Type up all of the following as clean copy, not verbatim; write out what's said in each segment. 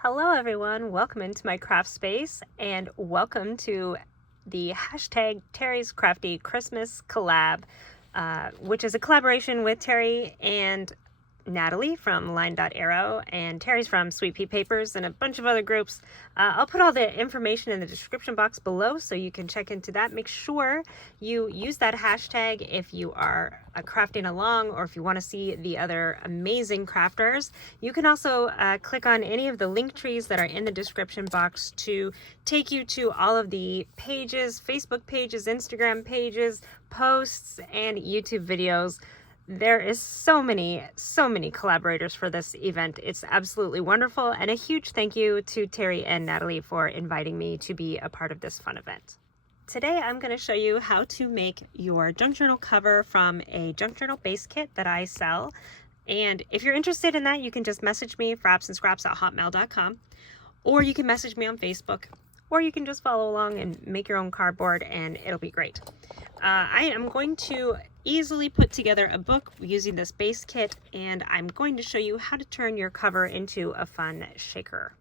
Hello everyone, welcome into my craft space and welcome to the hashtag Teri's Crafty Christmas collab, which is a collaboration with Teri and Natalie from LineDotArrow, and Teri's from Sweet Pea Papers and a bunch of other groups. I'll put all the information in the description box below so you can check into that. Make sure you use that hashtag if you are crafting along or if you want to see the other amazing crafters. You can also click on any of the link trees that are in the description box to take you to all of the pages, Facebook pages, Instagram pages, posts, and YouTube videos. There is so many collaborators for this event. It's absolutely wonderful, and a huge thank you to Teri and Natalie for inviting me to be a part of this fun event. Today I'm going to show you how to make your junk journal cover from a junk journal base kit that I sell. And if you're interested in that, you can just message me, frappsandscraps@hotmail.com, or you can message me on Facebook, or you can just follow along and make your own cardboard and it'll be great. I am going to easily put together a book using this base kit, and I'm going to show you how to turn your cover into a fun shaker.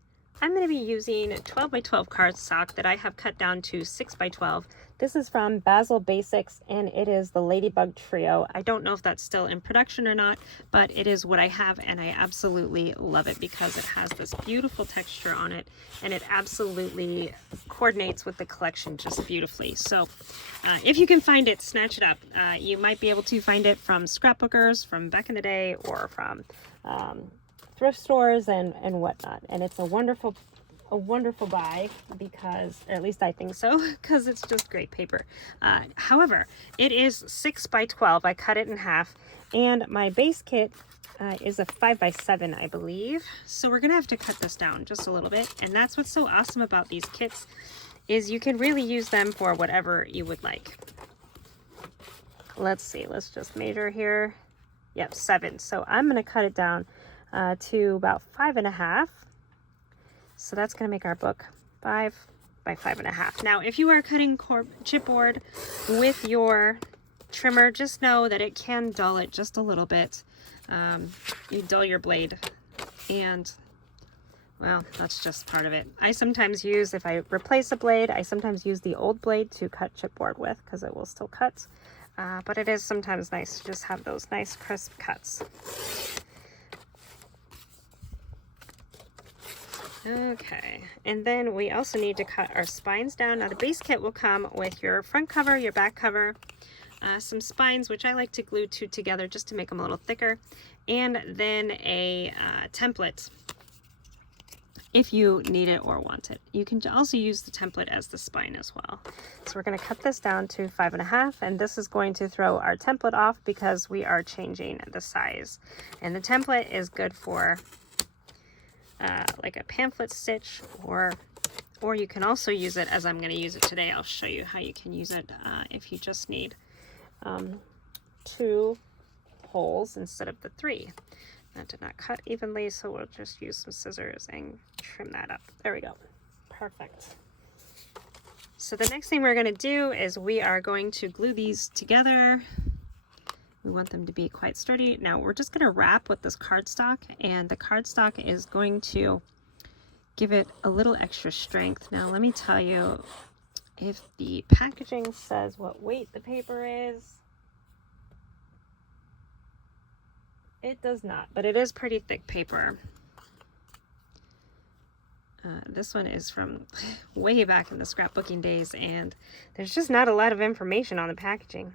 I'm going to be using 12 by 12 cardstock that I have cut down to 6 by 12. This is from Basil Basics and it is the Ladybug Trio. I don't know if that's still in production or not, but it is what I have and I absolutely love it because it has this beautiful texture on it and it absolutely coordinates with the collection just beautifully. So if you can find it, snatch it up. You might be able to find it from scrapbookers from back in the day or from thrift stores and whatnot, and it's a wonderful buy because, or at least I think so, because it's just great paper. However, it is 6 by 12. I cut it in half, and my base kit is a 5 by 7, I believe. So we're gonna have to cut this down just a little bit, and that's what's so awesome about these kits is you can really use them for whatever you would like. Let's see, let's just measure here. Yep, 7. So I'm gonna cut it down to about 5.5. So that's going to make our book 5 by 5.5. Now, if you are cutting chipboard with your trimmer, just know that it can dull it just a little bit. You dull your blade, and well, that's just part of it. I sometimes use, if I replace a blade, I sometimes use the old blade to cut chipboard with because it will still cut. But it is sometimes nice to just have those nice crisp cuts. Okay, and then we also need to cut our spines down. Now the base kit will come with your front cover, your back cover, some spines, which I like to glue two together just to make them a little thicker, and then a template if you need it or want it. You can also use the template as the spine as well. So we're going to cut this down to 5.5, and this is going to throw our template off because we are changing the size. And the template is good for like a pamphlet stitch, or you can also use it as I'm going to use it today. I'll show you how you can use it if you just need 2 holes instead of the 3. That did not cut evenly, so we'll just use some scissors and trim that up. There we go. Perfect. So the next thing we're going to do is we are going to glue these together. We want them to be quite sturdy. Now we're just going to wrap with this cardstock, and the cardstock is going to give it a little extra strength. Now let me tell you, if the packaging says what weight the paper is, it does not, but it is pretty thick paper. This one is from way back in the scrapbooking days, and there's just not a lot of information on the packaging.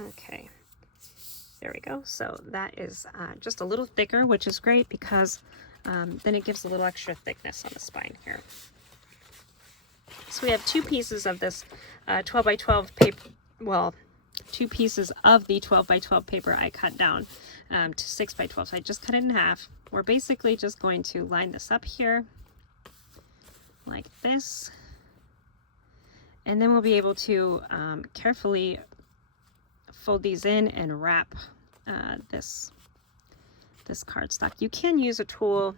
Okay, there we go. So that is just a little thicker, which is great because then it gives a little extra thickness on the spine here. So we have 2 pieces of this 12 by 12 paper, well, 2 pieces of the 12 by 12 paper I cut down to 6 by 12. So I just cut it in half. We're basically just going to line this up here like this, and then we'll be able to carefully fold these in and wrap this cardstock. You can use a tool.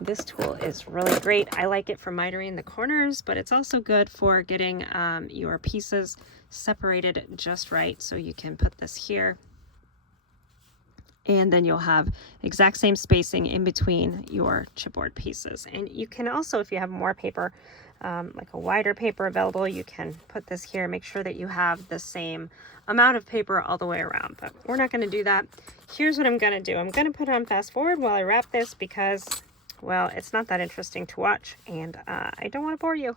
This tool is really great. I like it for mitering the corners, but it's also good for getting your pieces separated just right. So you can put this here And then you'll have exact same spacing in between your chipboard pieces. And you can also, if you have more paper, like a wider paper available, you can put this here. Make sure that you have the same amount of paper all the way around, but we're not going to do that. Here's what I'm going to do. I'm going to put it on fast forward while I wrap this because, well, it's not that interesting to watch, and I don't want to bore you.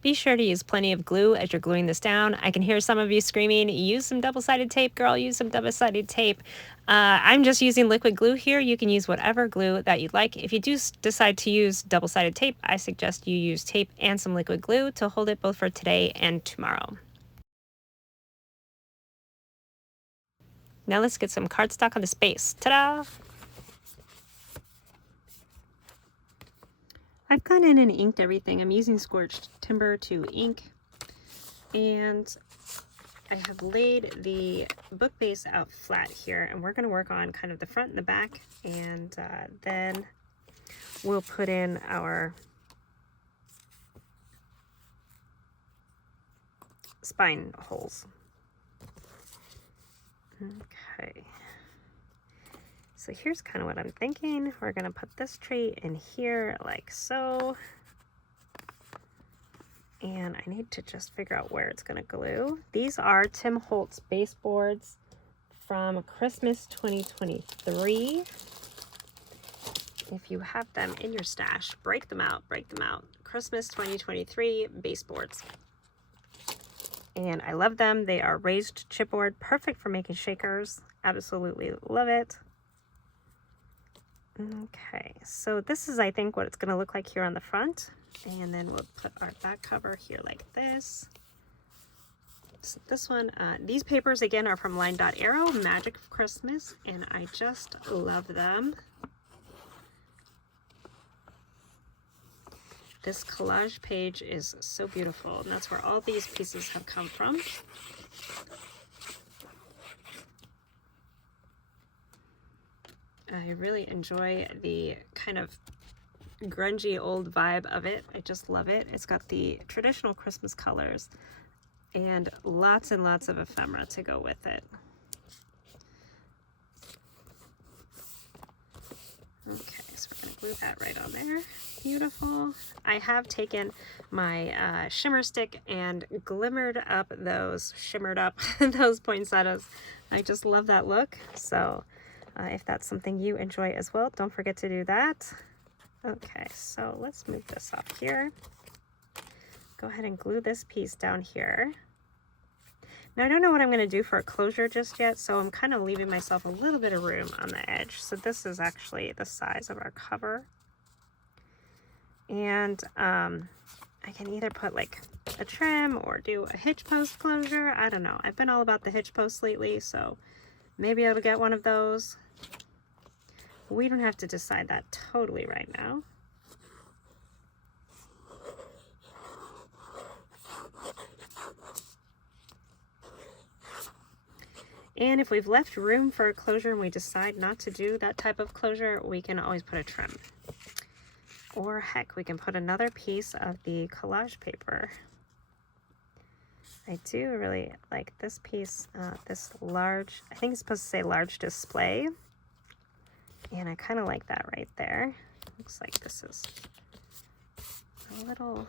Be sure to use plenty of glue as you're gluing this down. I can hear some of you screaming, use some double-sided tape, girl, use some double-sided tape. I'm just using liquid glue here. You can use whatever glue that you'd like. If you do decide to use double-sided tape, I suggest you use tape and some liquid glue to hold it both for today and tomorrow. Now let's get some cardstock on the space. Ta-da! I've gone in and inked everything. I'm using scorched timber to ink, and I have laid the book base out flat here, and we're going to work on kind of the front and the back, and then we'll put in our spine holes. Okay. So here's kind of what I'm thinking. We're going to put this tree in here like so. And I need to just figure out where it's going to glue. These are Tim Holtz baseboards from Christmas 2023. If you have them in your stash, break them out, break them out. Christmas 2023 baseboards. And I love them. They are raised chipboard, perfect for making shakers. Absolutely love it. Okay, so this is, I think, what it's going to look like here on the front. And then we'll put our back cover here like this. So this one, these papers, again, are from LineDotArrow, Magic of Christmas, and I just love them. This collage page is so beautiful, and that's where all these pieces have come from. I really enjoy the kind of grungy old vibe of it. I just love it. It's got the traditional Christmas colors and lots of ephemera to go with it. Okay, so we're going to glue that right on there. Beautiful. I have taken my shimmer stick and shimmered up those poinsettias. I just love that look. So if that's something you enjoy as well, don't forget to do that. Okay, so let's move this up here. Go ahead and glue this piece down here. Now I don't know what I'm going to do for a closure just yet, so I'm kind of leaving myself a little bit of room on the edge. So this is actually the size of our cover. And I can either put like a trim or do a hitch post closure. I don't know. I've been all about the hitch post lately, so maybe I'll get one of those. We don't have to decide that totally right now. And if we've left room for a closure and we decide not to do that type of closure, we can always put a trim. Or heck, we can put another piece of the collage paper. I do really like this piece, this large, I think it's supposed to say large display. And I kind of like that right there. Looks like this is a little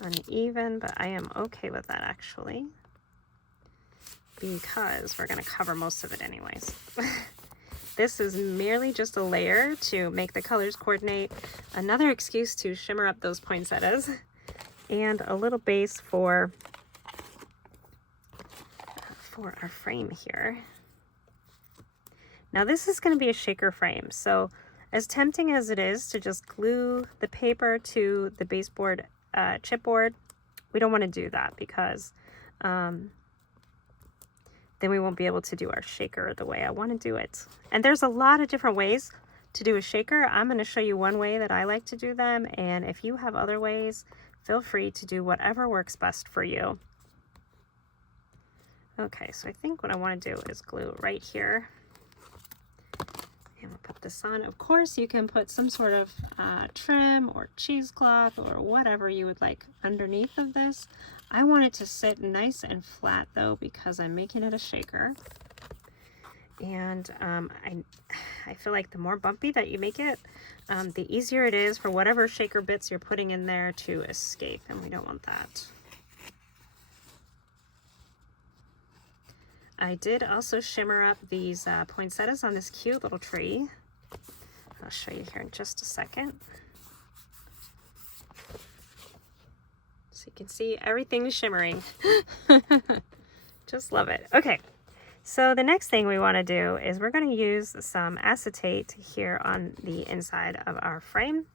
uneven, but I am okay with that actually, because we're going to cover most of it anyways. This is merely just a layer to make the colors coordinate, another excuse to shimmer up those poinsettias, and a little base for our frame here. Now this is going to be a shaker frame, so as tempting as it is to just glue the paper to the baseboard chipboard, we don't want to do that because then we won't be able to do our shaker the way I want to do it. And there's a lot of different ways to do a shaker. I'm going to show you one way that I like to do them, and if you have other ways, feel free to do whatever works best for you. Okay, so I think what I want to do is glue right here. And we'll put this on. Of course, you can put some sort of trim or cheesecloth or whatever you would like underneath of this. I want it to sit nice and flat though, because I'm making it a shaker. And I feel like the more bumpy that you make it, the easier it is for whatever shaker bits you're putting in there to escape, and we don't want that. I did also shimmer up these poinsettias on this cute little tree. I'll show you here in just a second. So you can see everything's shimmering. Just love it. Okay, so the next thing we want to do is we're going to use some acetate here on the inside of our frame.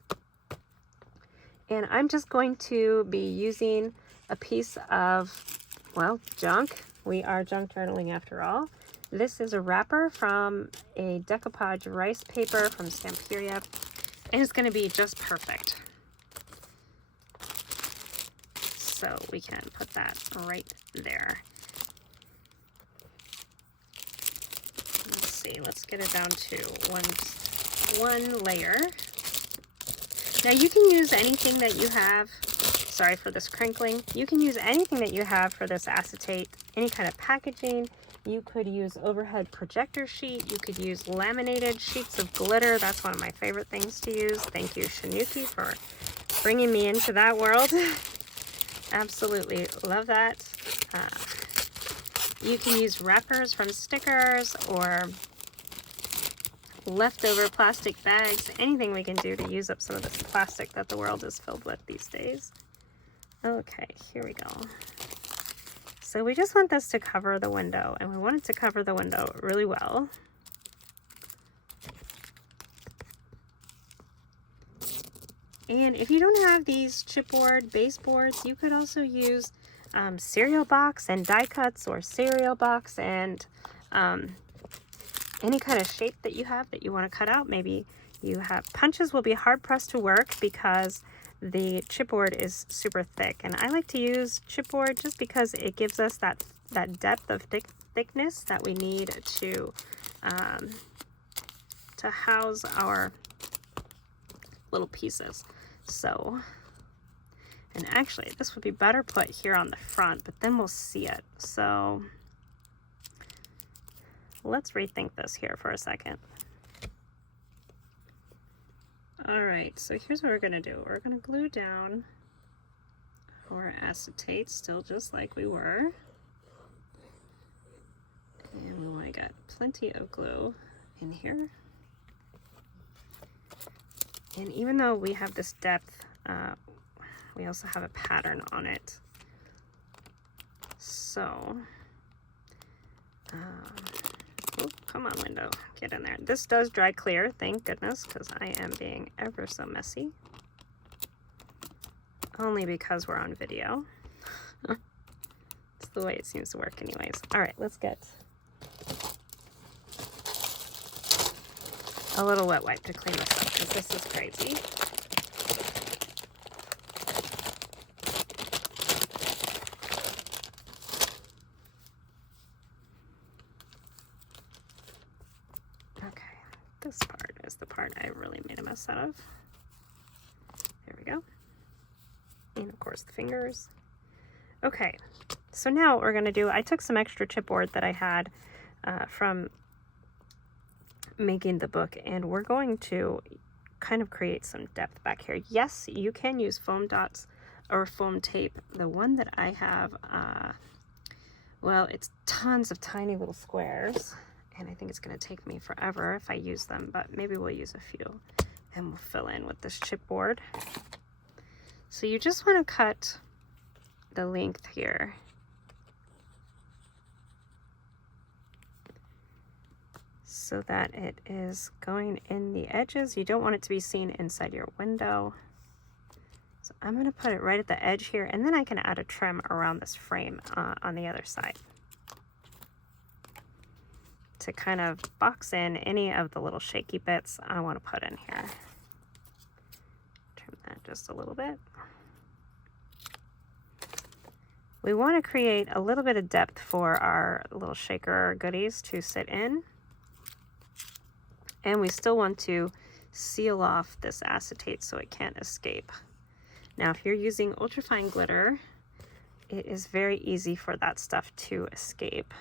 And I'm just going to be using a piece of, well, junk. We are junk journaling after all. This is a wrapper from a decoupage rice paper from Stamperia, and it's going to be just perfect. So we can put that right there. Let's see, let's get it down to one layer. Now you can use anything that you have. Sorry for this crinkling. You can use anything that you have for this acetate, any kind of packaging. You could use overhead projector sheet. You could use laminated sheets of glitter. That's one of my favorite things to use. Thank you, Shanuki, for bringing me into that world. Absolutely love that. You can use wrappers from stickers or leftover plastic bags. Anything we can do to use up some of this plastic that the world is filled with these days. Okay, here we go. So we just want this to cover the window, and we want it to cover the window really well. And if you don't have these chipboard baseboards, you could also use cereal box and die cuts, or cereal box and any kind of shape that you have that you want to cut out. Maybe you have punches will be hard pressed to work because the chipboard is super thick, and I like to use chipboard just because it gives us that depth of thickness that we need to house our little pieces. So, and actually this would be better put here on the front, but then we'll see it. So let's rethink this here for a second. All right, so here's what we're gonna do. We're gonna glue down our acetate, still just like we were. And we wanna get plenty of glue in here. And even though we have this depth, we also have a pattern on it. So, oh, come on, window, get in there. This does dry clear, thank goodness, because I am being ever so messy. Only because we're on video. It's the way it seems to work anyways. All right, let's get a little wet wipe to clean this up, because this is crazy. This part is the part I really made a mess out of. There we go. And of course the fingers. Okay, so now what we're gonna do, I took some extra chipboard that I had from making the book, and we're going to kind of create some depth back here. Yes, you can use foam dots or foam tape. The one that I have, well, it's tons of tiny little squares, and I think it's going to take me forever if I use them, but maybe we'll use a few and we'll fill in with this chipboard. So you just want to cut the length here. So that it is going in the edges. You don't want it to be seen inside your window. So I'm going to put it right at the edge here, and then I can add a trim around this frame on the other side to kind of box in any of the little shaky bits I want to put in here. Trim that just a little bit. We want to create a little bit of depth for our little shaker goodies to sit in. And we still want to seal off this acetate so it can't escape. Now, if you're using ultrafine glitter, it is very easy for that stuff to escape.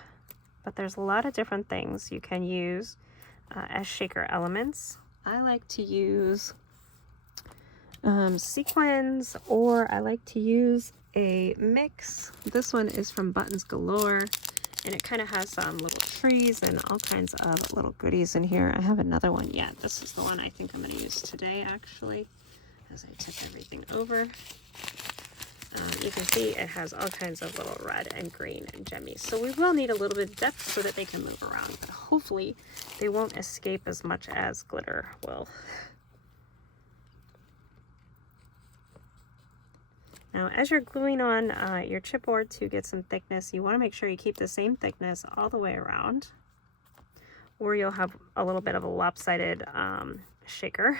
but there's a lot of different things you can use as shaker elements. I like to use sequins, or I like to use a mix. This one is from Buttons Galore, and it kind of has some little trees and all kinds of little goodies in here. I have another one. Yeah, this is the one I think I'm going to use today, actually, as I tip everything over. You can see it has all kinds of little red and green and gemmies. So we will need a little bit of depth so that they can move around, but hopefully they won't escape as much as glitter will. Now, as you're gluing on your chipboard to get some thickness, you want to make sure you keep the same thickness all the way around, or you'll have a little bit of a lopsided shaker.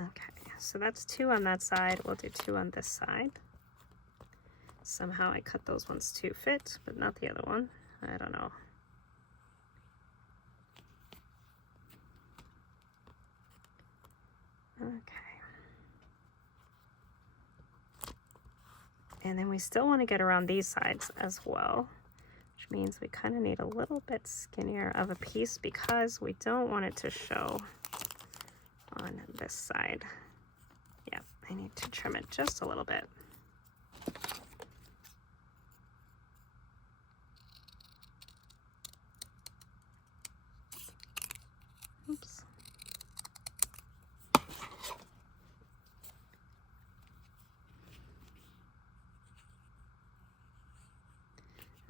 Okay, so that's 2 on that side. We'll do 2 on this side. Somehow I cut those ones to fit, but not the other one. I don't know. Okay. And then we still want to get around these sides as well, which means we kind of need a little bit skinnier of a piece because we don't want it to show on this side. Yeah, I need to trim it just a little bit. Oops.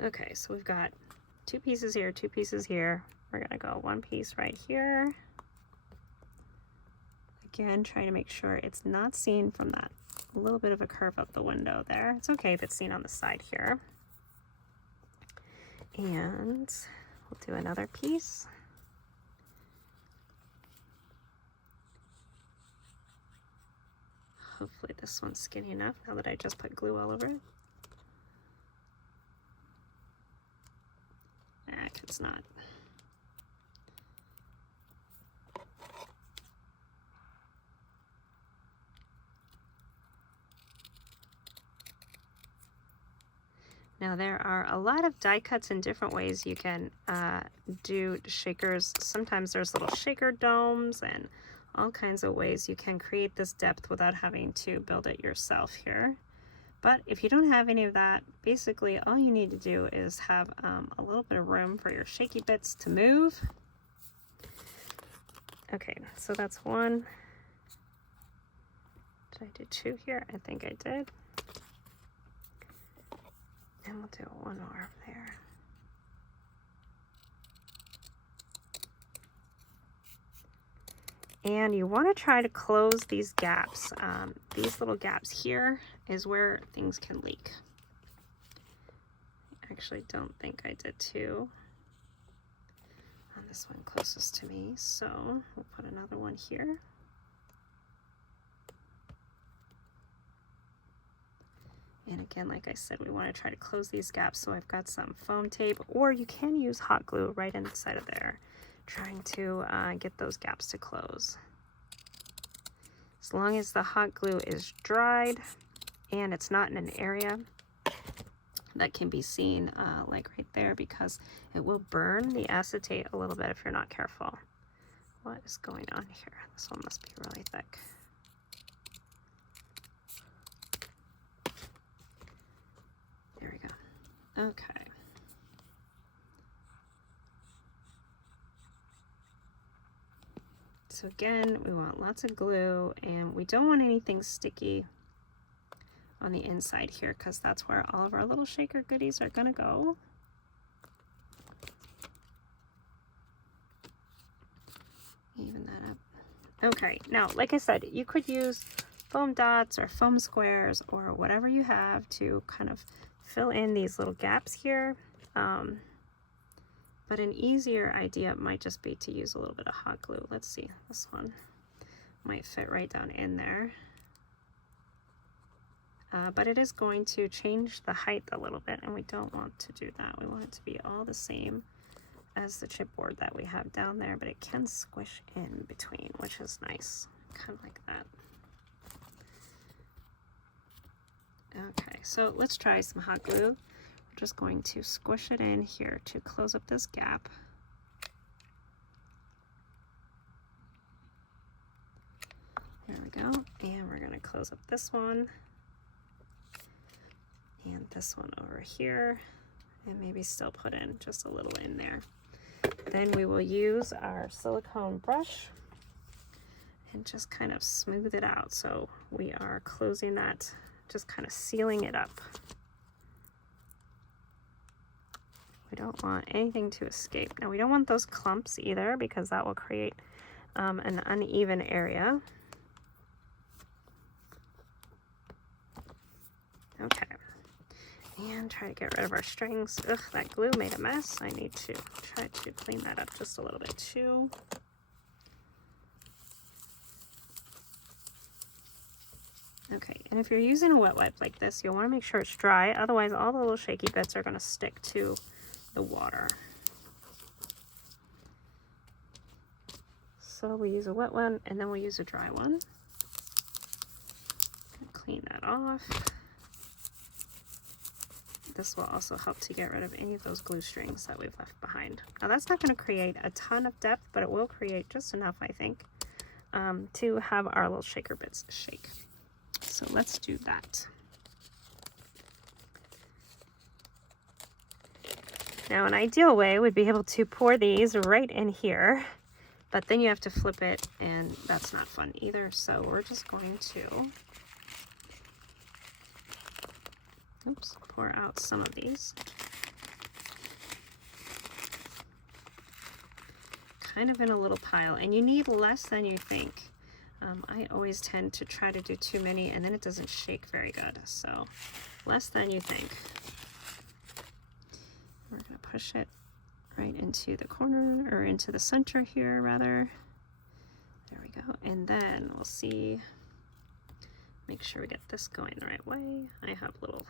Okay, so we've got 2 pieces here, 2 pieces here. We're gonna go 1 piece right here. Again, trying to make sure it's not seen from that little bit of a curve up the window there. It's okay if it's seen on the side here. And we'll do another piece. Hopefully this one's skinny enough now that I just put glue all over it. It's not. Now there are a lot of die cuts in different ways you can do shakers. Sometimes there's little shaker domes and all kinds of ways you can create this depth without having to build it yourself here. But if you don't have any of that, basically all you need to do is have a little bit of room for your shaky bits to move. Okay, so that's 1. Did I do 2 here? I think I did. And we'll do 1 more there. And you want to try to close these gaps. These little gaps here is where things can leak. I actually don't think I did 2 on this one closest to me, so we'll put another one here. And again, like I said, we want to try to close these gaps. So I've got some foam tape, or you can use hot glue right inside of there, trying to get those gaps to close. As long as the hot glue is dried and it's not in an area that can be seen, like right there, because it will burn the acetate a little bit if you're not careful. What is going on here? This one must be really thick. There we go. Okay. So again, we want lots of glue, and we don't want anything sticky on the inside here because that's where all of our little shaker goodies are gonna go. Even that up. Okay, now, like I said, you could use foam dots or foam squares or whatever you have to kind of fill in these little gaps here. But an easier idea might just be to use a little bit of hot glue. Let's see, this one might fit right down in there. But it is going to change the height a little bit, and we don't want to do that. We want it to be all the same as the chipboard that we have down there, but it can squish in between, which is nice, kind of like that. Okay, so let's try some hot glue. We're just going to squish it in here to close up this gap. There we go. And we're going to close up this one. And this one over here. And maybe still put in just a little in there. Then we will use our silicone brush and just kind of smooth it out. So we are closing that, just kind of sealing it up. We don't want anything to escape. Now we don't want those clumps either, because that will create an uneven area. Okay. And try to get rid of our strings. Ugh, that glue made a mess. I need to try to clean that up just a little bit too. Okay, and if you're using a wet wipe like this, you'll want to make sure it's dry. Otherwise, all the little shaky bits are going to stick to the water. So we use a wet one, and then we'll use a dry one. Clean that off. This will also help to get rid of any of those glue strings that we've left behind. Now that's not going to create a ton of depth, but it will create just enough, I think, to have our little shaker bits shake. So let's do that. Now an ideal way would be able to pour these right in here, but then you have to flip it, and that's not fun either. So we're just going to pour out some of these. Kind of in a little pile, and you need less than you think. I always tend to try to do too many, and then it doesn't shake very good. So less than you think. We're going to push it right into the corner, or into the center here rather. There we go. And then we'll see, make sure we get this going the right way. I have little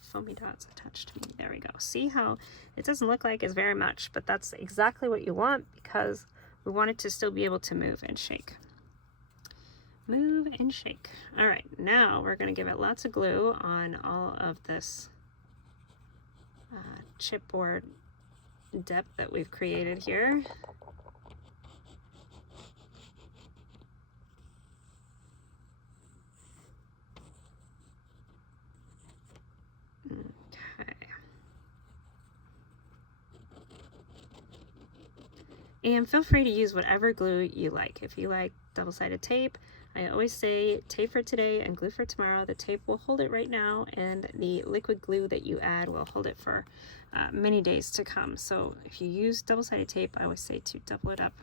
foamy dots attached to me. There we go. See how it doesn't look like it's very much, but that's exactly what you want, because we want it to still be able to move and shake. Move and shake. All right, now we're going to give it lots of glue on all of this chipboard depth that we've created here. Okay. And feel free to use whatever glue you like. If you like double-sided tape, I always say tape for today and glue for tomorrow. The tape will hold it right now, and the liquid glue that you add will hold it for many days to come. So if you use double-sided tape, I always say to double it up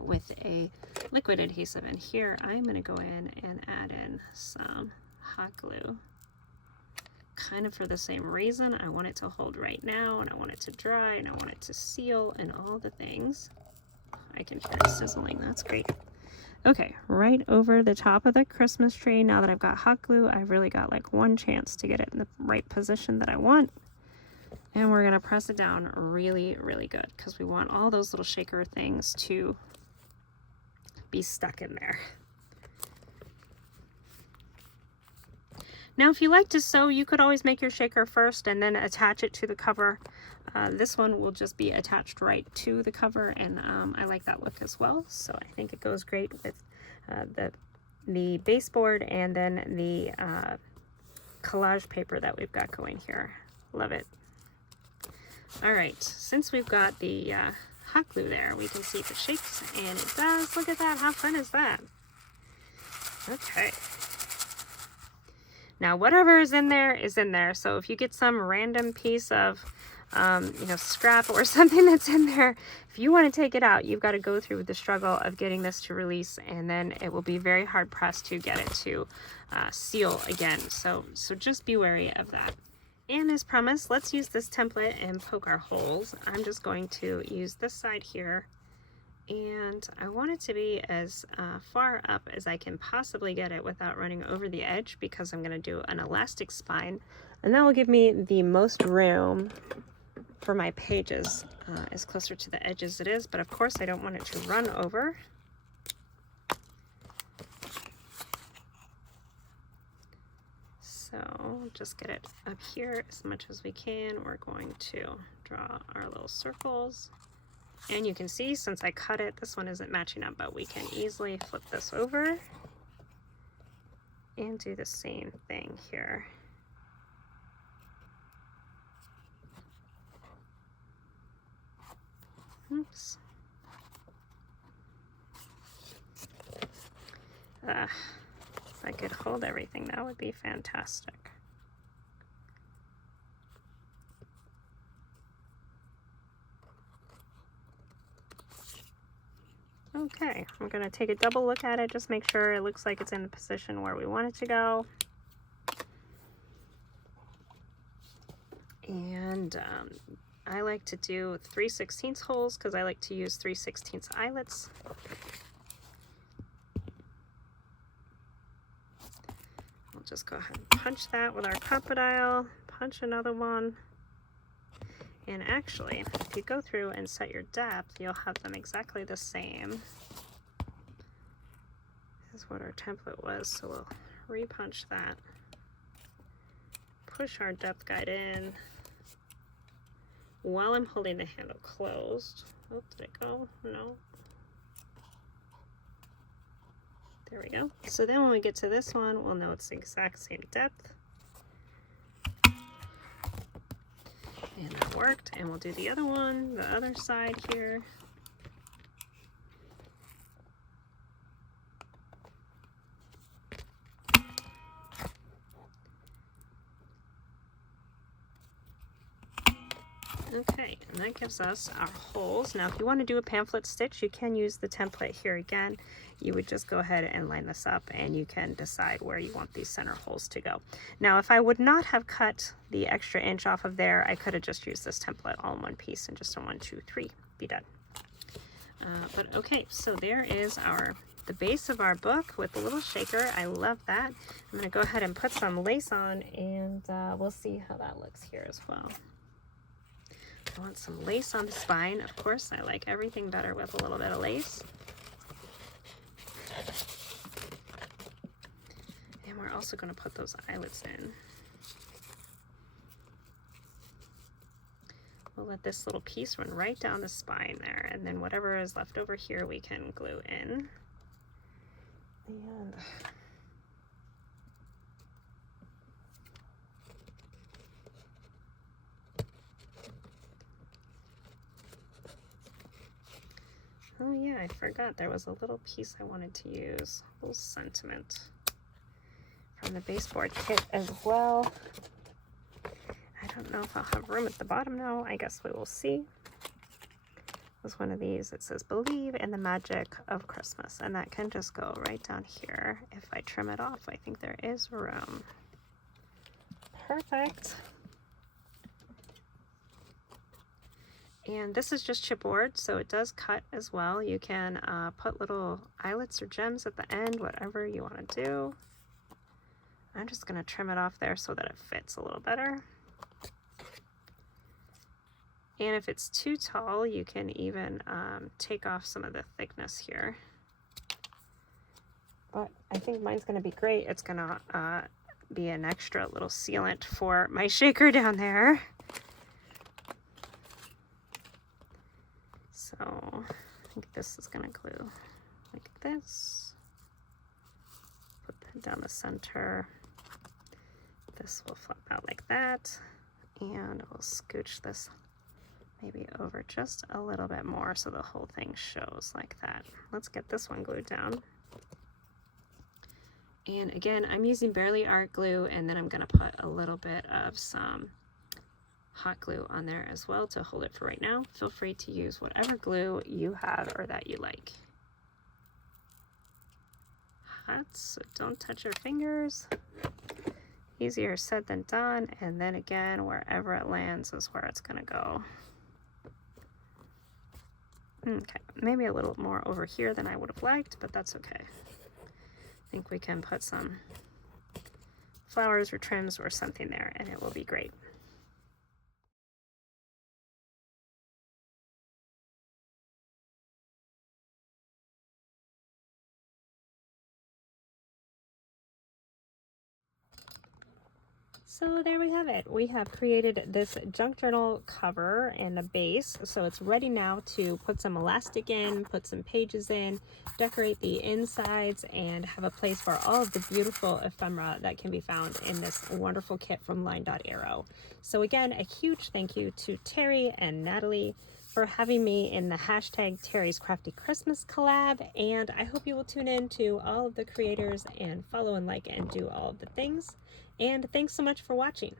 with a liquid adhesive. And here I'm going to go in and add in some hot glue. Kind of for the same reason. I want it to hold right now, and I want it to dry, and I want it to seal, and all the things. I can hear it sizzling. That's great. Okay, right over the top of the Christmas tree. Now that I've got hot glue, I've really got like one chance to get it in the right position that I want. And we're gonna press it down really, really good, because we want all those little shaker things to be stuck in there. Now, if you like to sew, you could always make your shaker first and then attach it to the cover. This one will just be attached right to the cover, and I like that look as well. So I think it goes great with the baseboard and then the collage paper that we've got going here. Love it. All right, since we've got the hot glue there, we can see if it shakes, and it does. Look at that. How fun is that? Okay. Now, whatever is in there is in there. So if you get some random piece of, scrap or something that's in there, if you want to take it out, you've got to go through the struggle of getting this to release, and then it will be very hard pressed to get it to seal again. So just be wary of that. And as promised, let's use this template and poke our holes. I'm just going to use this side here, and I want it to be as far up as I can possibly get it without running over the edge, because I'm going to do an elastic spine, and that will give me the most room for my pages as closer to the edge as it is. But of course I don't want it to run over. So just get it up here as much as we can. We're going to draw our little circles. And you can see since I cut it, this one isn't matching up, but we can easily flip this over and do the same thing here. Oops. If I could hold everything, that would be fantastic. Okay, I'm going to take a double look at it, just make sure it looks like it's in the position where we want it to go. And I like to do 3/16 holes because I like to use 3/16 eyelets. We'll just go ahead and punch that with our crocodile, punch another one. And actually, if you go through and set your depth, you'll have them exactly the same as what our template was. So we'll re-punch that, push our depth guide in while I'm holding the handle closed. Oh, did it go? No. There we go. So then when we get to this one, we'll know it's the exact same depth. And that worked. And we'll do the other one, the other side here. Okay, and that gives us our holes. Now, if you want to do a pamphlet stitch, you can use the template here again. You would just go ahead and line this up, and you can decide where you want these center holes to go. Now, if I would not have cut the extra inch off of there, I could have just used this template all in one piece and just a 1, 2, 3, be done. But okay, so there is the base of our book with the little shaker. I love that. I'm going to go ahead and put some lace on, and we'll see how that looks here as well. I want some lace on the spine. Of course, I like everything better with a little bit of lace. And we're also going to put those eyelets in. We'll let this little piece run right down the spine there, and then whatever is left over here we can glue in. And oh yeah, I forgot there was a little piece I wanted to use, a little sentiment from the baseboard kit as well. I don't know if I'll have room at the bottom now. I guess we will see. There's one of these. It says, "Believe in the magic of Christmas," and that can just go right down here. If I trim it off, I think there is room. Perfect. And this is just chipboard, so it does cut as well. You can put little eyelets or gems at the end, whatever you want to do. I'm just going to trim it off there so that it fits a little better. And if it's too tall, you can even take off some of the thickness here. But I think mine's going to be great. It's going to be an extra little sealant for my shaker down there. So I think this is going to glue like this. Put that down the center. This will flip out like that. And we'll scooch this maybe over just a little bit more so the whole thing shows like that. Let's get this one glued down. And again, I'm using Barely Art glue, and then I'm going to put a little bit of some hot glue on there as well to hold it for right now. Feel free to use whatever glue you have or that you like. Hot, so don't touch your fingers. Easier said than done. And then again, wherever it lands is where it's going to go. Okay, maybe a little more over here than I would have liked, but that's okay. I think we can put some flowers or trims or something there, and it will be great. So there we have it. We have created this junk journal cover and a base. So it's ready now to put some elastic in, put some pages in, decorate the insides, and have a place for all of the beautiful ephemera that can be found in this wonderful kit from LineDotArrow. So again, a huge thank you to Teri and Natalie for having me in the hashtag Teri's Crafty Christmas collab, and I hope you will tune in to all of the creators and follow and like and do all of the things. And thanks so much for watching.